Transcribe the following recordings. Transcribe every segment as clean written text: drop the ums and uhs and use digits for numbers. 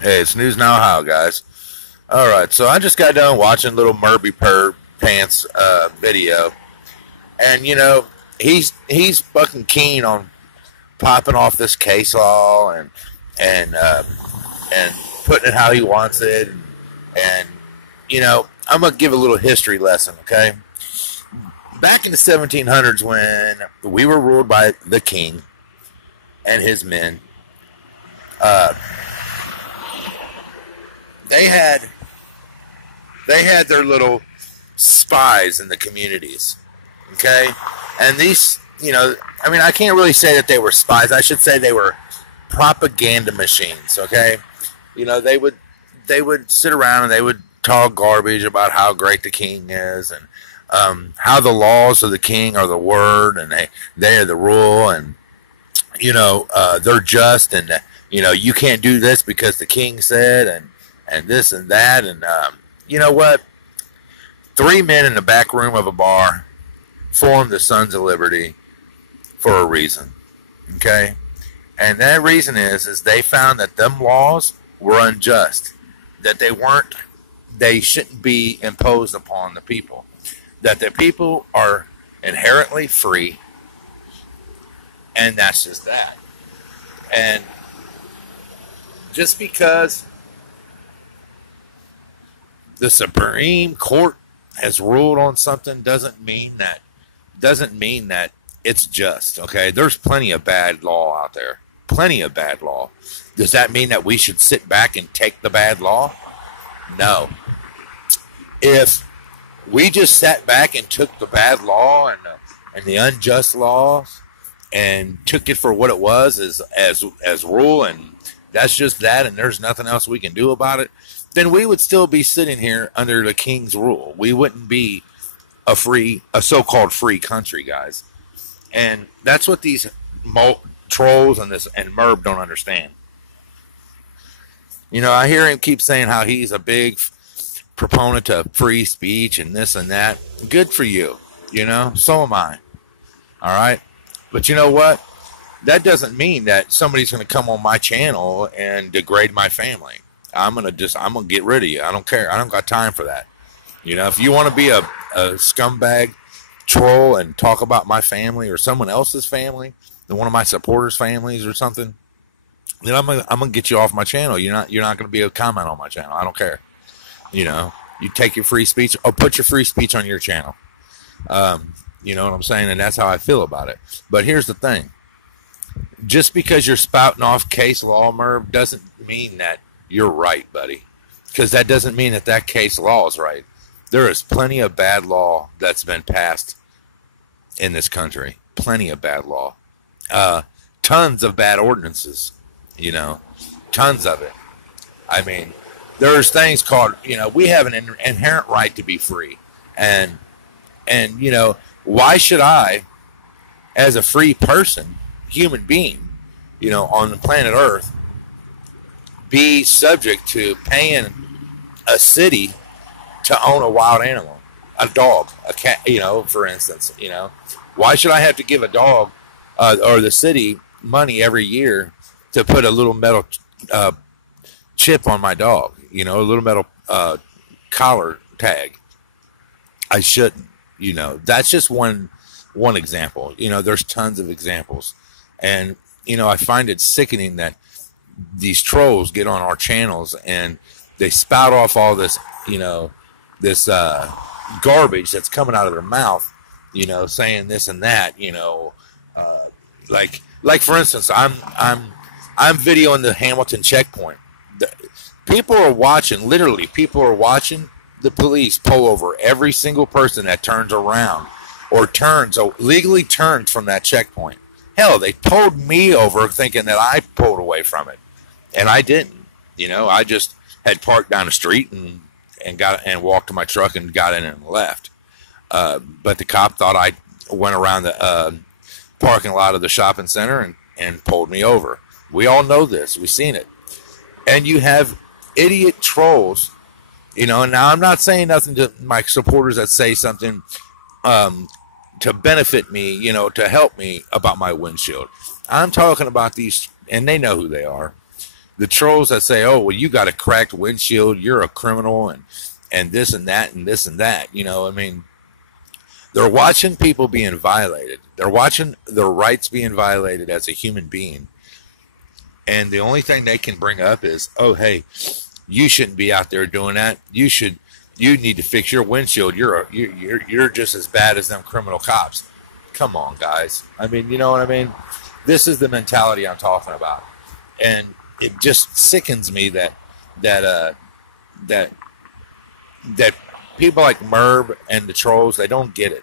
Hey, it's News Now How, guys. All right, so I just got done watching little Murphy Purr Pants video, and he's fucking keen on popping off this case law and and putting it how he wants it, and I'm gonna give a little history lesson, okay? Back in the 1700s, when we were ruled by the king and his men, uh, they had they had their little spies in the communities. Okay? And these, I mean, I can't really say that they were spies. I should say they were propaganda machines. Okay? They would sit around and they would talk garbage about how great the king is, and how the laws of the king are the word, and they are the rule, and they're just, and you can't do this because the king said, and this and that, and you know what? Three men in the back room of a bar formed the Sons of Liberty for a reason. Okay? And that reason is they found that them laws were unjust. That they shouldn't be imposed upon the people. That the people are inherently free, and that's just that. And just because the Supreme Court has ruled on something doesn't mean that it's just. Okay, there's plenty of bad law out there. Plenty of bad law. Does that mean that we should sit back and take the bad law? No. If we just sat back and took the bad law and the unjust laws and took it for what it was as rule, and that's just that, and there's nothing else we can do about it, then we would still be sitting here under the king's rule. We wouldn't be a so-called free country, guys. And that's what these trolls and Merb don't understand. I hear him keep saying how he's a big proponent of free speech and this and that. Good for you. So am I. All right. But you know what? That doesn't mean that somebody's going to come on my channel and degrade my family. I'm gonna get rid of you. I don't care. I don't got time for that. If you want to be a scumbag troll and talk about my family or someone else's family, one of my supporters' families or something, then I'm gonna get you off my channel. You're not gonna be able to comment on my channel. I don't care. You take your free speech, or put your free speech on your channel. You know what I'm saying? And that's how I feel about it. But here's the thing. Just because you're spouting off case law, Merv, doesn't mean that you're right, buddy. Because that doesn't mean that case law is right. There is plenty of bad law that's been passed in this country. Plenty of bad law. Tons of bad ordinances. Tons of it. I mean, there's things called, we have an inherent right to be free. And why should I, as a free person, human being, on the planet Earth, be subject to paying a city to own a wild animal, a dog, a cat, for instance, why should I have to give a dog or the city money every year to put a little metal chip on my dog, a little metal collar tag? I shouldn't, that's just one example. There's tons of examples. And, I find it sickening that these trolls get on our channels and they spout off all this, this garbage that's coming out of their mouth, saying this and that, like for instance, I'm videoing the Hamilton checkpoint. People are watching, literally, people are watching the police pull over every single person that turns around or legally turns from that checkpoint. Hell, they pulled me over thinking that I pulled away from it. And I didn't. I just had parked down the street and walked to my truck and got in and left. But the cop thought I went around the parking lot of the shopping center and pulled me over. We all know this. We've seen it. And you have idiot trolls, and now I'm not saying nothing to my supporters that say something to benefit me, to help me about my windshield. I'm talking about these, and they know who they are. The trolls that say, "Oh, well, you got a cracked windshield, you're a criminal," and this and that and this and that. You know, I mean, they're watching people being violated. They're watching their rights being violated as a human being. And the only thing they can bring up is, "Oh, hey, you shouldn't be out there doing that. You need to fix your windshield. You're just as bad as them criminal cops." Come on, guys. I mean, you know what I mean? This is the mentality I'm talking about. And it just sickens me that that people like Merb and the trolls, they don't get it.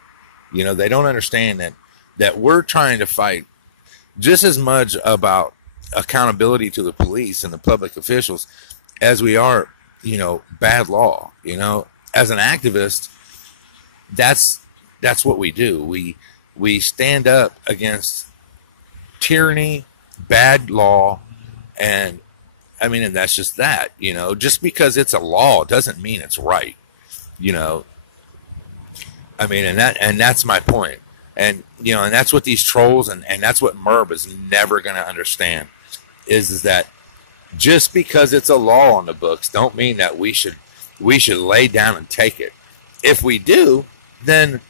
You know, they don't understand that we're trying to fight just as much about accountability to the police and the public officials as we are, you know, bad law. You know, as an activist, that's what we do. We stand up against tyranny, bad law, and I mean, and that's just that. You know, just because it's a law doesn't mean it's right. You know, I mean, and that's my point. And you know, and that's what these trolls and that's what Merb is never going to understand is that just because it's a law on the books don't mean that we should lay down and take it. If we do, then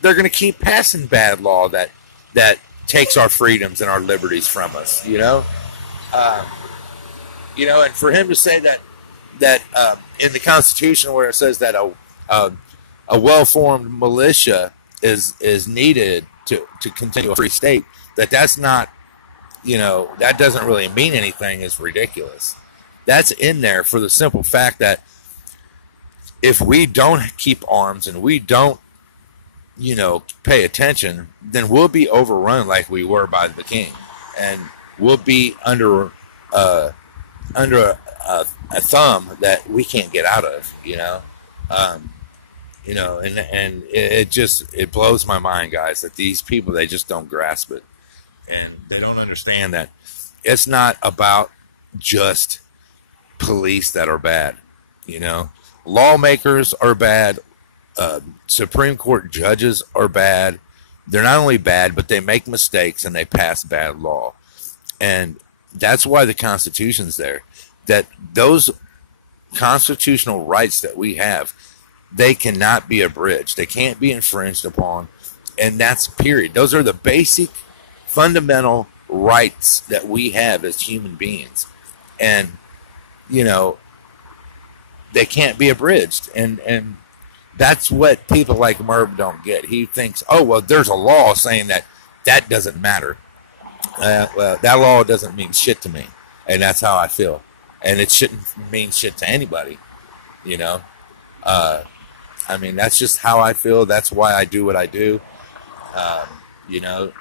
they're going to keep passing bad law that takes our freedoms and our liberties from us. You know, and for him to say that in the Constitution where it says that a well-formed militia is needed to continue a free state, that's not, you know, that doesn't really mean anything is ridiculous. That's in there for the simple fact that if we don't keep arms and we don't, you know, pay attention, then we'll be overrun like we were by the king, and we'll be under a thumb that we can't get out of. You know, and it blows my mind, guys, that these people, they just don't grasp it, and they don't understand that it's not about just police that are bad. You know, lawmakers are bad. Supreme Court judges are bad. They're not only bad, but they make mistakes and they pass bad law. And that's why the Constitution's there. That those constitutional rights that we have, they cannot be abridged. They can't be infringed upon. And that's period. Those are the basic, fundamental rights that we have as human beings. And, you know, they can't be abridged. And that's what people like Merb don't get. He thinks, oh, well, there's a law saying that doesn't matter. Well, that law doesn't mean shit to me. And that's how I feel. And it shouldn't mean shit to anybody, you know. I mean, that's just how I feel. That's why I do what I do. You know,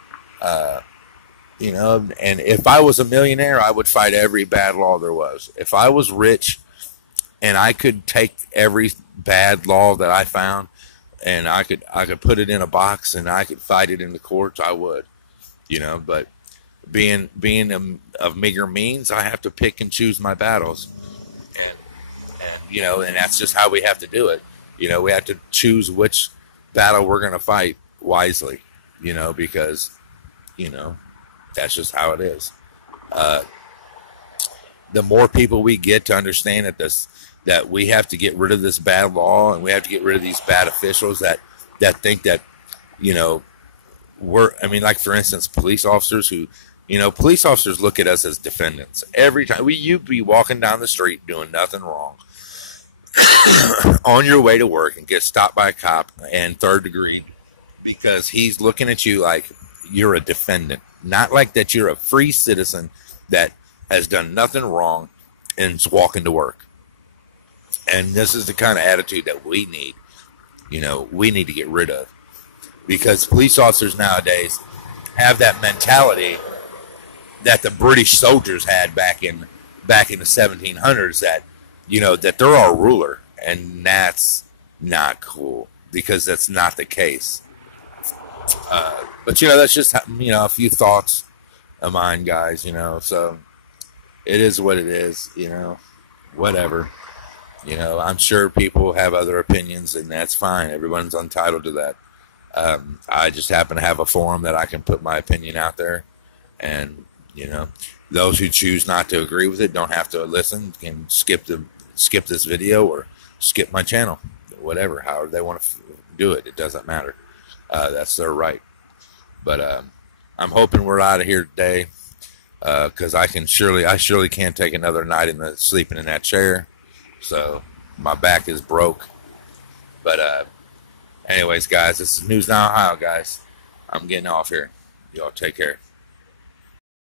and if I was a millionaire, I would fight every bad law there was. If I was rich and I could take every bad law that I found and I could put it in a box and I could fight it in the courts, I would, you know. But being of meager means, I have to pick and choose my battles, and you know, and that's just how we have to do it. You know, we have to choose which battle we're going to fight wisely, you know, because, you know, that's just how it is. The more people we get to understand that we have to get rid of this bad law and we have to get rid of these bad officials that think that, you know, like for instance, police officers who, you know, police officers look at us as defendants. Every time you'd be walking down the street doing nothing wrong on your way to work and get stopped by a cop and third degree because he's looking at you like you're a defendant, not like that you're a free citizen that has done nothing wrong and is walking to work. And this is the kind of attitude that we need, you know, we need to get rid of, because police officers nowadays have that mentality that the British soldiers had back in the 1700s, that, you know, that they're our ruler, and that's not cool, because that's not the case. But, you know, that's just, you know, a few thoughts of mine, guys, you know, so it is what it is, you know, whatever. You know, I'm sure people have other opinions, and that's fine. Everyone's entitled to that. I just happen to have a forum that I can put my opinion out there, and, you know, Those who choose not to agree with it don't have to listen. Can skip this video or skip my channel, whatever. However they want to do it, it doesn't matter. That's their right. But I'm hoping we're out of here today, because I surely can't take another night in the sleeping in that chair. So my back is broke. But anyways, guys, this is News Now Ohio, guys. I'm getting off here. Y'all take care.